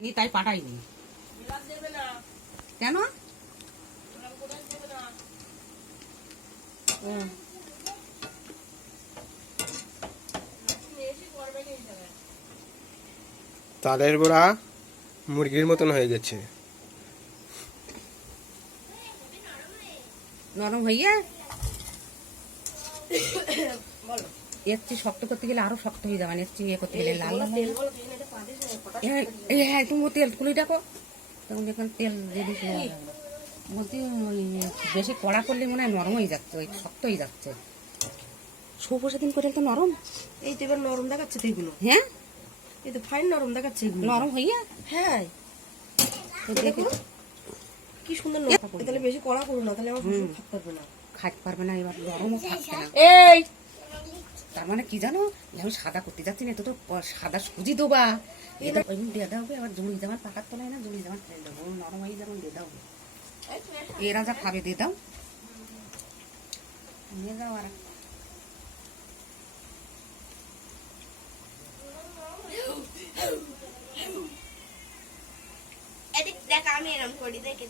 নি তাই পাঠাইনি কেন? ও, তালের বড়া মুরগির মতন হয়ে গেছে। নরম হইয়া? এর চেয়ে শক্ত করতে গেলে আরও শক্ত হয়ে যাবে এর চেয়ে ইয়ে করতে গেলে লাল লাল হয়ে তুমি তেল তখন তেল দিয়ে বেশি কড়া করলে মনে হয় নরম হয়ে যাচ্ছে ওই শক্ত হয়ে যাচ্ছে। সৌপসা দিন করে তো নরম? এই তো এবার নরম দেখাচ্ছে তো এগুলো। হ্যাঁ? এই তো ফাইন নরম দেখাচ্ছে এগুলো। নরম হইয়া? হ্যাঁ। দেখি। কি সুন্দর নরম তাহলে বেশি কড়া করো না তাহলে আমার শ্বশুর পারবে না। খাইতে পারবে না এবার নরমও থাকছে না। এই! তার মানে কি জানো? আমি সাদা করতে যাচ্ছি না তো তো সাদা সুজি দেবা। এটা ওই দিয়ে দাও এবার জমি জামার পাকার তলায় না জমি জামার ফেলে দেবো নরম হয়ে যেমন দিয়ে দাও এরা যা খাবে দিয়ে দাও। নিয়ে যাও আর দেখ আমি এরম করি দেখে